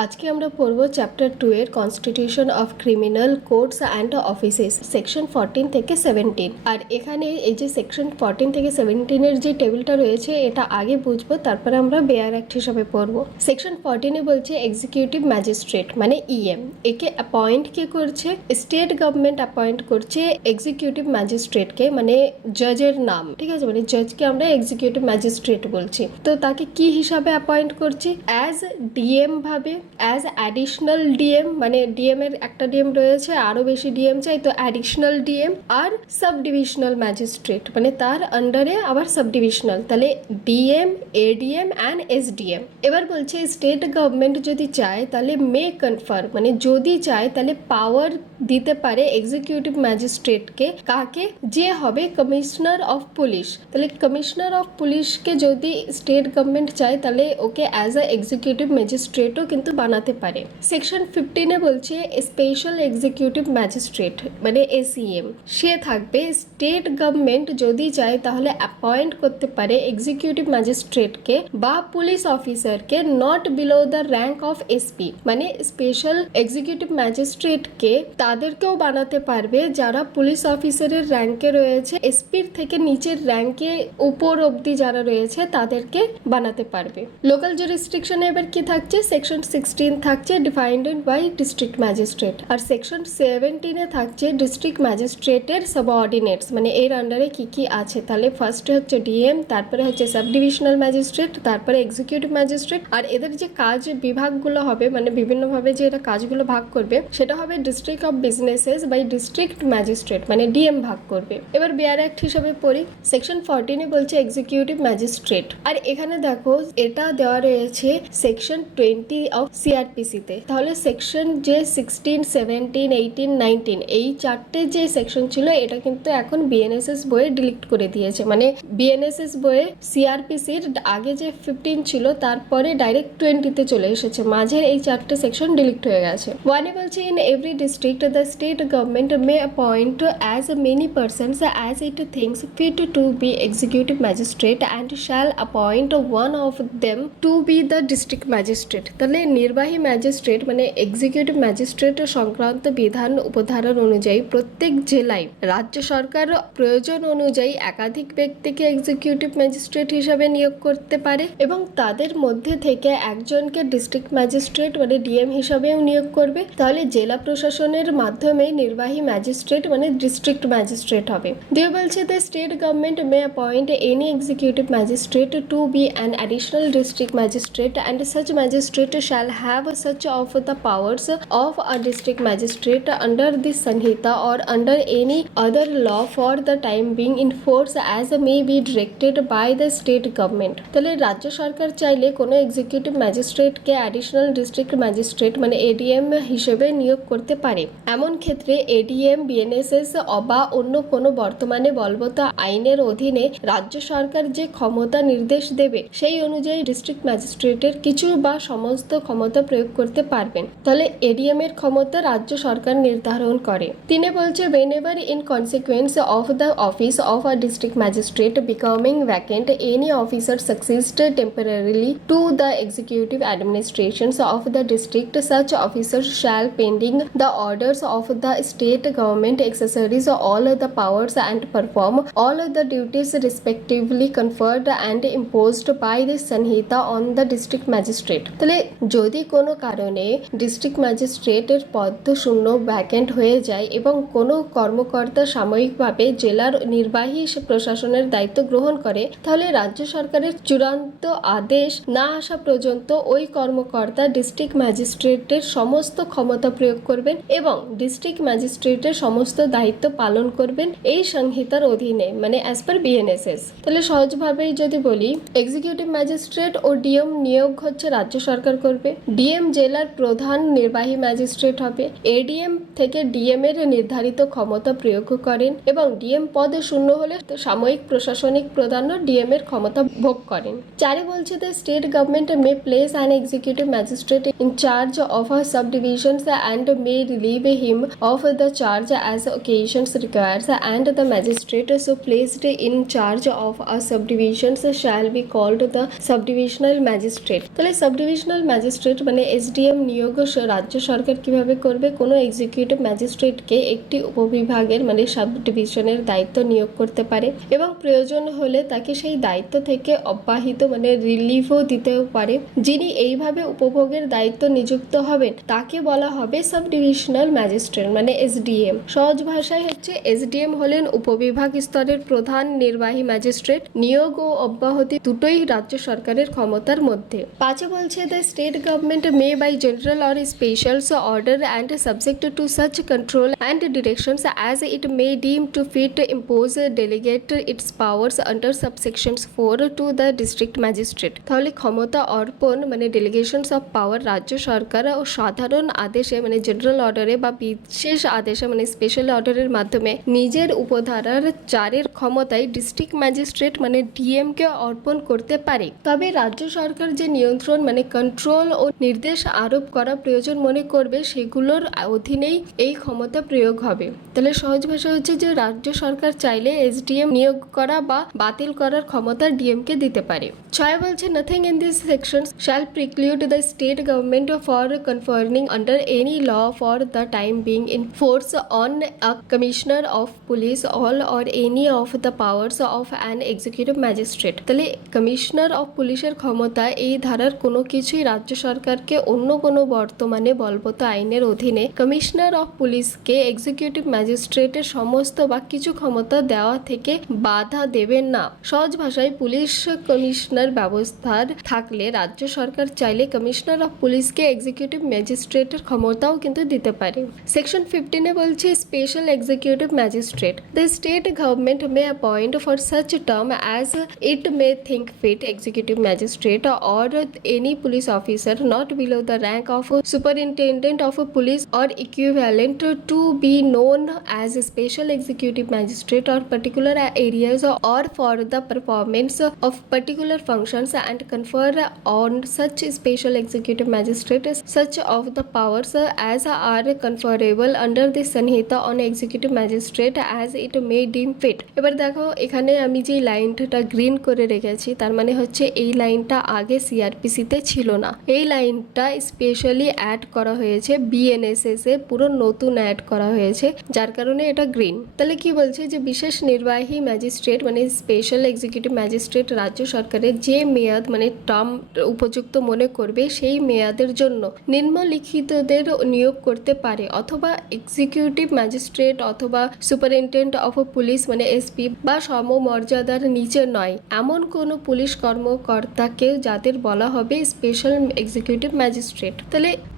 আজকে আমরা পড়ব চ্যাপ্টার 2 এর constitution of criminal courts and offices section 14 থেকে 17। আর এখানে এই যে সেকশন 14 থেকে 17 এর যে টেবিলটা রয়েছে এটা আগে বুঝবো, তারপরে আমরা বেয়ার অ্যাক্ট হিসাবে পড়ব। সেকশন 14 এ বলছে এক্সিকিউটিভ ম্যাজিস্ট্রেট মানে ইএম, একে অ্যাপয়েন্ট কে করছে? স্টেট গভর্নমেন্ট অ্যাপয়েন্ট করছে এক্সিকিউটিভ ম্যাজিস্ট্রেটকে, মানে জজের নাম, ঠিক আছে, মানে জজকে আমরা এক্সিকিউটিভ ম্যাজিস্ট্রেট বলছি। তো তাকে কি হিসাবে অ্যাপয়েন্ট করছি? অ্যাজ ডিএম ভাবে, অ্যাজ অ্যাডিশনাল ডিএম, মানে ডিএম এর একটা ডিএম রয়েছে, আরো বেশি ডিএম চাই তো অ্যাডিশনাল ডিএম, আর সাব ডিভিশনাল ম্যাজিস্ট্রেট মানে তার আন্ডারে আবার সাব ডিভিশনাল, তাহলে ডিএম, এডিএম অ্যান্ড এসডিএম। এবার বলছে স্টেট গভর্নমেন্ট যদি চায় তাহলে মে কনফার, মানে যদি চায় তাহলে পাওয়ার দিতে পারে এক্সিকিউটিভ ম্যাজিস্ট্রেটকে। কাকে? যে হবে কমিশনার অফ পুলিশ। তাহলে কমিশনার অফ পুলিশকে যদি স্টেট গভর্নমেন্ট চায় তাহলে ওকে অ্যাজ আ এক্সিকিউটিভ ম্যাজিস্ট্রেটও কিন্তু বানাতে পারে। সেকশন 15 বলছে স্পেশাল এক্সিকিউটিভ ম্যাজিস্ট্রেট মানে এসইএম, সে থাকবে। স্টেট গভর্নমেন্ট যদি চায় তাহলে অ্যাপয়েন্ট করতে পারে এক্সিকিউটিভ ম্যাজিস্ট্রেটকে বা পুলিশ অফিসারকে not below the rank of SP, মানে স্পেশাল এক্সিকিউটিভ ম্যাজিস্ট্রেটকে তাদেরকেও বানাতে পারবে যারা পুলিশ অফিসারের র্যাঙ্কে রয়েছে, এসপির থেকে নিচের র্যাঙ্কে উপর অবধি যারা রয়েছে তাদেরকে বানাতে পারবে। লোকাল জুরিসডিকশনে এবার কি থাকছে? সেকশন 16 থাকছে ডিফাইন্ড বাই ডিস্ট্রিক্ট ম্যাজিস্ট্রেট, আর সেকশন 17 থাকছে ডিস্ট্রিক্ট ম্যাজিস্ট্রেটের সাবঅর্ডিনেটস, মানে এর আন্ডারে কি কি আছে। তাহলে ফার্স্টে হচ্ছে ডিএম, তারপরে হচ্ছে সাব ডিভিশনাল ম্যাজিস্ট্রেট, তারপরে এক্সিকিউটিভ ম্যাজিস্ট্রেট। আর এদের যে কাজ বিভাগগুলো হবে, মানে বিভিন্নভাবে যে এরা কাজগুলো ভাগ করবে, সেটা হবে district of businesses by district magistrate, মানে ডিএম ভাগ করবে। এবার বেয়ার অ্যাক্ট হিসাবে পড়ি। সেকশন 14 বলছে এক্সিকিউটিভ ম্যাজিস্ট্রেট, আর এখানে দেখো এটা দেওয়া রয়েছে সেকশন 20 অফ CrPC তে। তাহলে সেকশন যে 16, 17, 18, 19 এই চারটে যে সেকশন ছিল এটা কিন্তু এখন BNSS বইয়ে ডিলিট করে দিয়েছে, মানে BNSS বইয়ে CrPCর আগে যে 15 ছিল তারপরে ডাইরেক্ট 20-তে চলে এসেছে, মাঝের এই চারটে সেকশন ডিলিট হয়ে গেছে। ওয়ানে বলছে in every district the state government may appoint as many persons as it thinks fit to be executive magistrate and shall appoint one of them to be the district magistrate. তাহলে নির্বাহী magistrate মানে executive magistrate সংক্রান্ত বিধান উপধারা অনুযায়ী প্রত্যেক জেলায় রাজ্য সরকার প্রয়োজন অনুযায়ী একাধিক ব্যক্তিকে এক্সিকিউটিভ ম্যাজিস্ট্রেট হিসাবে নিয়োগ করতে পারে এবং তাদের মধ্যে থেকে একজনকে ডিস্ট্রিক্ট ম্যাজিস্ট্রেট মানে ডিএম হিসাবেও নিয়োগ করবে। তাহলে জেলা প্রশাসনের মাধ্যমে নির্বাহী ম্যাজিস্ট্রেট মানে ডিস্ট্রিক্ট ম্যাজিস্ট্রেট হবে। দিয়ে বলছে the state government may appoint any executive magistrate to be an additional district magistrate and such magistrate shall have such of the powers of a district magistrate under this Sanhita or under any other law for the time being in force as may be directed by the state government। তাহলে রাজ্য সরকার চাইলে কোনো executive ম্যাজিস্ট্রেটকে additional district magistrate মানে ADM হিসেবে নিয়োগ করতে পারে। এমন ক্ষেত্রে এডিএম, BNSS বা অন্য কোনো বর্তমানে বলবৎ আইনের অধীনে রাজ্য সরকার যে ক্ষমতা নির্দেশ দেবে সেই অনুযায়ী ডিস্ট্রিক্ট ম্যাজিস্ট্রেটের কিছু বা সমস্ত ক্ষমতা প্রয়োগ করতে পারবেন। তাহলে এডিএম এর ক্ষমতা রাজ্য সরকার নির্ধারণ করে। তিনি বলছে whenever in consequence of the office of a district magistrate becoming vacant any officer succeeds temporarily to the executive administrations of the district such officers shall pending the orders of the state government exercise all the powers and perform all the duties respectively conferred and imposed by the Sanhita on the district magistrate। তাহলে যদি কোনো কারণে district ম্যাজিস্ট্রেটের পদ শূন্য vacant হয়ে যায় এবং কোনো কর্মকর্তা সাময়িকভাবে জেলার নির্বাহী প্রশাসনের দায়িত্ব গ্রহণ করে, তাহলে রাজ্য সরকারের চূড়ান্ত আদেশ না আসা পর্যন্ত ওই কর্মকর্তা ডিস্ট্রিক্ট ম্যাজিস্ট্রেটের সমস্ত ক্ষমতা প্রয়োগ করবেন এবং ডিস্ট্রিক্ট ম্যাজিস্ট্রেটের সমস্ত দায়িত্ব পালন করবেন এই সংহিতার অধীনে, মানে অ্যাজ পার BNSS। তাহলে সহজভাবেই যদি বলি এক্সিকিউটিভ ম্যাজিস্ট্রেট ও ডিএম নিয়োগ হচ্ছে রাজ্য সরকার করবে। ডিএম জেলার প্রধান নির্বাহী ম্যাজিস্ট্রেট হবে। এডিএম থেকে ডিএম এর নির্ধারিত ক্ষমতা প্রয়োগ করেন এবং ডিএম পদে শূন্য হলে সাময়িক প্রশাসনিক প্রধানও ডিএম এর ক্ষমতা ভোগ করেন। 4 বলছে the state government may place an executive magistrate in charge of a sub divisions and may relieve him of the charge as occasions requires and the magistrate so placed in charge of a subdivisions shall be called the subdivisional magistrate। তাহলে subdivisional magistrate magistrate মানে SDM নিয়োগ রাজ্য সরকার কিভাবে করবে? কোনো executive ম্যাজিস্ট্রেটকে একটি উপবিভাগের মানে sub ডিভিশনের দায়িত্ব নিয়োগ করতে পারে এবং প্রয়োজন হলে তাকে সেই দায়িত্ব থেকে অব্যাহিত মানে রিলিফও দিতেও পারে। যিনি এইভাবে উপভোগের দায়িত্ব নিযুক্ত হবেন তাকে বলা হবে সাব ডিভিশনাল ম্যাজিস্ট্রেট মানে এসডিএম। সহজ ভাষায় হচ্ছে এসডিএম হলেন উপবিভাগ স্তরের প্রধান নির্বাহী ম্যাজিস্ট্রেট। নিয়োগ ও অব্যাহতি দুটোই রাজ্য সরকারের ক্ষমতার মধ্যে। পাঁচে বলছে the state government may by general or special order and subject to such control and directions as it may deem to fit impose delegate its powers under subsections 4 to the district magistrate. তাহলে ক্ষমতা অর্পণ মানে ডেলিগেশনস of power রাজ্য সরকার ও সাধারণ আদেশে মানে general অর্ডারে বা বিশেষ আদেশে মানে স্পেশাল অর্ডারের মাধ্যমে নিজের উপধারার 4-এর ক্ষমতায় ডিস্ট্রিক্ট ম্যাজিস্ট্রেট মানে ডিএমকে অর্পণ করতে পারে। তবে রাজ্য সরকার যে নিয়ন্ত্রণ মানে কন্ট্রোল ও নির্দেশ আরোপ করা প্রয়োজন মনে করবে সেগুলোর অধীনেই এই ক্ষমতা প্রয়োগ হবে। তাহলে সহজ ভাষা হচ্ছে যে রাজ্য সরকার চাইলে এসডিএম নিয়োগ করা বা বাতিল করার ক্ষমতা ডিএমকে দিতে পারে। 6 বলছে nothing in this section shall preclude the state government for conferring under any law for the time being in force on a commissioner of police all or any of the powers of an executive magistrate. তাহলে commissioner of পুলিশের ক্ষমতা এই ধারার কোনো কিছুই রাজ্য সরকারকে অন্য কোনো বর্তমানে বলবৎ আইনের অধীনে কমিশনার অফ পুলিশকে এক্সিকিউটিভ ম্যাজিস্ট্রেটের সমস্ত বা কিছু ক্ষমতা দেওয়া থেকে বাধা দেবেন না। সহজ ভাষায় পুলিশ কমিশনার ব্যবস্থার থাকলে রাজ্য সরকার চাইলে কমিশনার অফ পুলিশকে এক্সিকিউটিভ ম্যাজিস্ট্রেটের ক্ষমতাও কিন্তু দিতে পারে। সেকশন 15 বলছে special executive magistrate the state government may appoint for such term as it may think fit executive magistrate or any police officer not below the rank of superintendent of police or equivalent to be known as a special executive magistrate or particular areas or for the performance of particular functions and confer on such special executive magistrate such of the powers as are conferable under the Sanhita on executive magistrate as it may deem fit। এবার দেখো এখানে আমি যে লাইনটা green করে রেখেছি তার মানে হচ্ছে এই লাইনটা আগে সিআরপিসিতে ছিল না। এই লাইনটা স্পেশালি অ্যাড করা হয়েছে বিএনএসএস এ, পুরো নতুন অ্যাড করা হয়েছে যার কারণে এটা গ্রিন। তাহলে কি বলছে যে বিশেষ নির্বাহী ম্যাজিস্ট্রেট মানে স্পেশাল এক্সিকিউটিভ ম্যাজিস্ট্রেট রাজ্য সরকারের যে মেয়াদ মানে টার্ম উপযুক্ত মনে করবে সেই মেয়াদের জন্য নিম্নলিখিতদের নিয়োগ করতে পারে অথবা এক্সিকিউটিভ ম্যাজিস্ট্রেট অথবা সুপারিনটেন্ডেন্ট অফ পুলিশ মানে এসপি বা সমমর্যাদার নিচে নয় এমন কোনো পুলিশ কর্মকর্তাকে যাদের বলা হবে স্পেশাল এক্সিকিউটিভ ম্যাজিস্ট্রেট।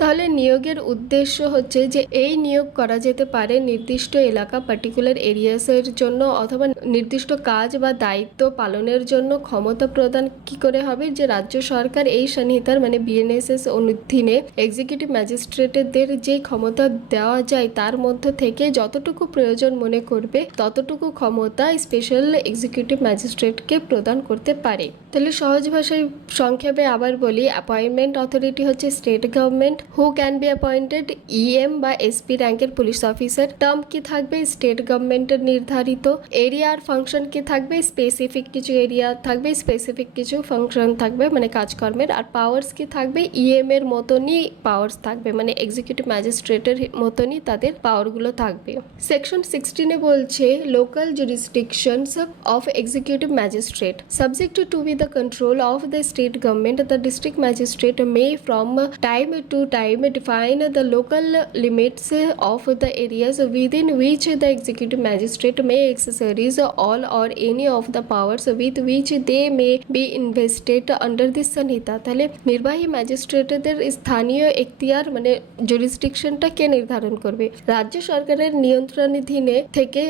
তাহলে নিয়োগের উদ্দেশ্য হচ্ছে যে এই নিয়োগ করা যেতে পারে নির্দিষ্ট এলাকা পার্টিকুলার এরিয়াসের জন্য অথবা নির্দিষ্ট কাজ বা দায়িত্ব পালনের জন্য ক্ষমতা প্রদান কি করে হবে যে রাজ্য সরকার এই সংহিতার মানে বিএনএসএস অধীনে এক্সিকিউটিভ ম্যাজিস্ট্রেটদের যে ক্ষমতা দেওয়া যায় তার মধ্য থেকে যতটুকু প্রয়োজন মনে করবে ততটুকু ক্ষমতা স্পেশাল এক্সিকিউটিভ ম্যাজিস্ট্রেটকে প্রদান করতে পারে। তাহলে সহজ ভাষায় সংক্ষেপে আবার বলি, অ্যাপয়েন্টমেন্ট অথরিটি হচ্ছে state government. Who can be appointed? EM বা এসপি র্যাঙ্কের পুলিশ অফিসার। টার্ম কি থাকবে? স্টেট গভর্নমেন্টের নির্ধারিত। এরিয়া আর ফাংশন কি থাকবে? স্পেসিফিক কিছু এরিয়া থাকবে, স্পেসিফিক কিছু ফাংশন থাকবে মানে কাজকর্মের। আর পাওয়ার্স কি থাকবে? ইএম এর মতনই পাওয়ার্স থাকবে মানে এক্সিকিউটিভ ম্যাজিস্ট্রেটের মতনই তাদের পাওয়ারগুলো থাকবে। সেকশন 16 বলছে local jurisdictions of executive magistrate subject to be the control of the state government. The district magistrate may from time to time define the local limits of the areas within which the executive magistrate may exercise all or any of the powers with which they may be invested under this Sanhita। তাহলে নির্বাহী ম্যাজিস্ট্রেটদের স্থানীয় এখতিয়ার মানে জুরিসডিকশনটা কে নির্ধারণ করবে? রাজ্য সরকারের নিয়ন্ত্রণাধীনে থেকে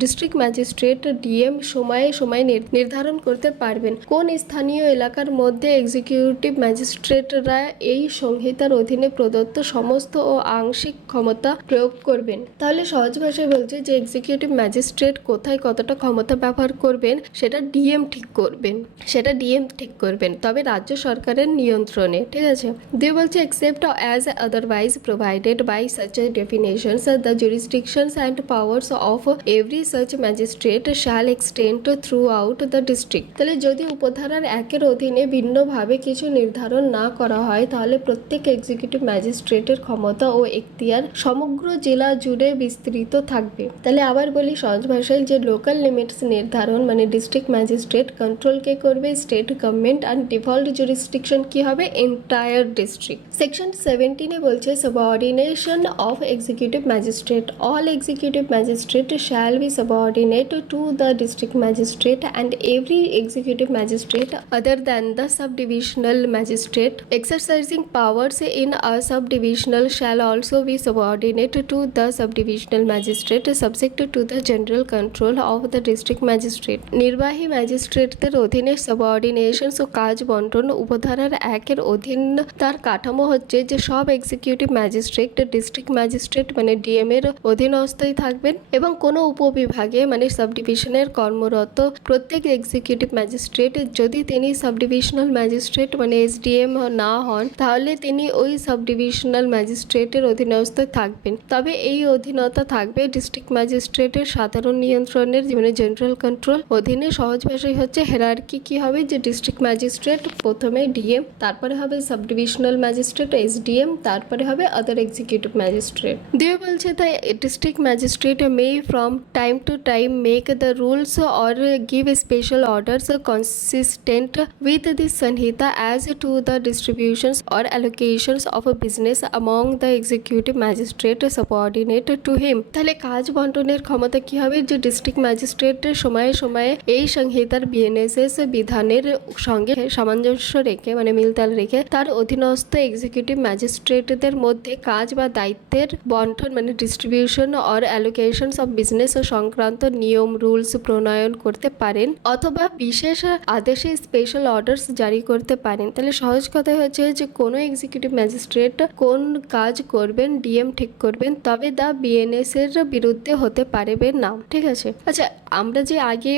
ডিস্ট্রিক্ট ম্যাজিস্ট্রেট ডিএম সময়ে সময় নির্ধারণ করতে পারবেন কোন স্থানীয় এলাকার মধ্যে এক্সিকিউটিভ ম্যাজিস্ট্রেটরা এই সংহিতার অধীনে প্রদত্ত সমস্ত ও আংশিক ক্ষমতা প্রয়োগ করবেন। তাহলে সহজ ভাষায় বলছে যে এক্সিকিউটিভ ম্যাজিস্ট্রেট কোথায় কতটা ক্ষমতা ব্যবহার করবেন সেটা ডিএম ঠিক করবেন, তবে রাজ্য সরকারের নিয়ন্ত্রণে। ঠিক আছে, দিয়ে বলছে except as otherwise provided by such definitions the jurisdictions and powers of every such magistrate shall extend throughout the district. তাহলে যদি উপধারার 1 অধীনে ভিন্নভাবে কিছু নির্ধারণ না করা হয় তাহলে প্রত্যেক এক্সিকিউটিভ ম্যাজিস্ট্রেটের ক্ষমতা ও এখতিয়ার সমগ্র জেলা জুড়ে বিস্তৃত থাকবে। তাহলে আবার বলি সহজ ভাষায় যে লোকাল লিমিটস নির্ধারণ মানে ডিস্ট্রিক্ট ম্যাজিস্ট্রেট, কন্ট্রোল কে করবে স্টেট গভর্নমেন্ট, আর ডিফল্ট জুরিসডিকশন কি হবে এন্টায়ার ডিস্ট্রিক্ট। সেকশন 17 বলছে subordination of executive magistrate, all executive magistrate shall be subordinate to the district magistrate and every executive magistrate other than the subdivisional magistrate exercising powers in a subdivisional shall also be subordinate to the subdivisional magistrate subject to the general control of the district magistrate। নির্বাহী ম্যাজিস্ট্রেটদের অধীনে সাবঅর্ডিনেশনস ও কাজ বন্টন উপধারার 1 অধীন তার কাঠামো হচ্ছে যে সব এক্সিকিউটিভ ম্যাজিস্ট্রেট ডিস্ট্রিক্ট ম্যাজিস্ট্রেট মানে ডিএম এর অধীনস্থই থাকবেন এবং কোনো উপবিভাগে মানে সাবডিভিশনের কর্মরত প্রত্যেক এক্সিকিউটিভ ম্যাজিস্ট্রেট যদি তিনি সাবডিভিশনাল ম্যাজিস্ট্রেট মানে এসডিএম না হন তাহলে তিনি ওই সাবডিভিশনাল ম্যাজিস্ট্রেটের অধীনস্থ থাকবেন। তবে এই অধীনতা থাকবে ডিস্ট্রিক্ট ম্যাজিস্ট্রেটের সাধারণ নিয়ন্ত্রণের মানে জেনারেল কন্ট্রোল অধীনে। সহজ ভাষায় হচ্ছে হেরারকি কি হবে যে ডিস্ট্রিক্ট ম্যাজিস্ট্রেট প্রথমে ডিএম, তারপরে হবে সাবডিভিশনাল ম্যাজিস্ট্রেট এসডিএম, তারপরে হবে আদার এক্সিকিউটিভ ম্যাজিস্ট্রেট। দিয়ে বলছে the district magistrate May from time to time make the rules or give special orders consistent with the Sanhita as to the distributions or allocations of a business among the executive magistrate subordinate to him। তাহলে কাজ বন্টনের ক্ষমতা কি হবে যে district magistrate সময়ে সময়ে এই সংহিতার বিএনএসএস বিধানের সঙ্গে সামঞ্জস্য রেখে মানে মিলতাল রেখে তার অধীনস্থ এক্সিকিউটিভ ম্যাজিস্ট্রেটদের মধ্যে কাজ বা দায়িত্বের বন্টন মানে distribution or allocations of business সংক্রান্ত নিয়ম রুলস প্রণয়ন করতে পারেন অথবা বিশেষ আদেশে স্পেশাল অর্ডারস জারি করতে পারেন। তাহলে সহজ কথা হচ্ছে যে কোনো এক্সিকিউটিভ ম্যাজিস্ট্রেট কোন কাজ করবেন ডিএম ঠিক করবেন, তবে দা বিএনএস এর বিরুদ্ধে হতে পারবে না। ঠিক আছে, আচ্ছা আমরা যে আগে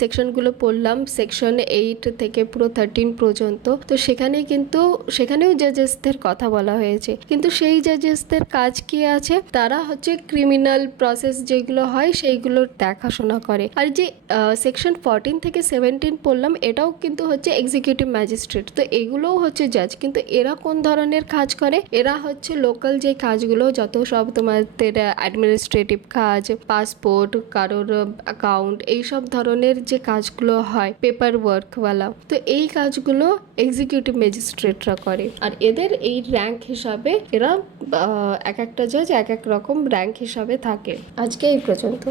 সেকশনগুলো পড়লাম সেকশন 8 থেকে পুরো 13 পর্যন্ত, তো সেখানেও জাজেসদের কথা বলা হয়েছে, কিন্তু সেই জাজেসদের কাজ কি আছে, তারা হচ্ছে ক্রিমিনাল প্রসেস যেগুলো হয় সেইগুলোর দেখাশোনা করে। আর যে সেকশন 14 থেকে 17 পড়লাম এটাও কিন্তু হচ্ছে এক্সিকিউটিভ ম্যাজিস্ট্রেট, তো এগুলোও হচ্ছে জাজ, কিন্তু এরা কোন ধরনের কাজ করে, এরা হচ্ছে লোকাল যে কাজগুলো যত সব তোমাদের অ্যাডমিনিস্ট্রেটিভ কাজ, পাসপোর্ট, কারোর অ্যাকাউন্ট, এইসব ধরনের যে কাজগুলো হয় পেপার ওয়ার্কওয়ালা, তো এই কাজগুলো এক্সিকিউটিভ ম্যাজিস্ট্রেটরা করে। আর এদের এই র্যাঙ্ক হিসাবে এরা এক একটা জাজ এক এক রকম র্যাঙ্ক হিসাবে থাকে। আজকে এই পর্যন্ত।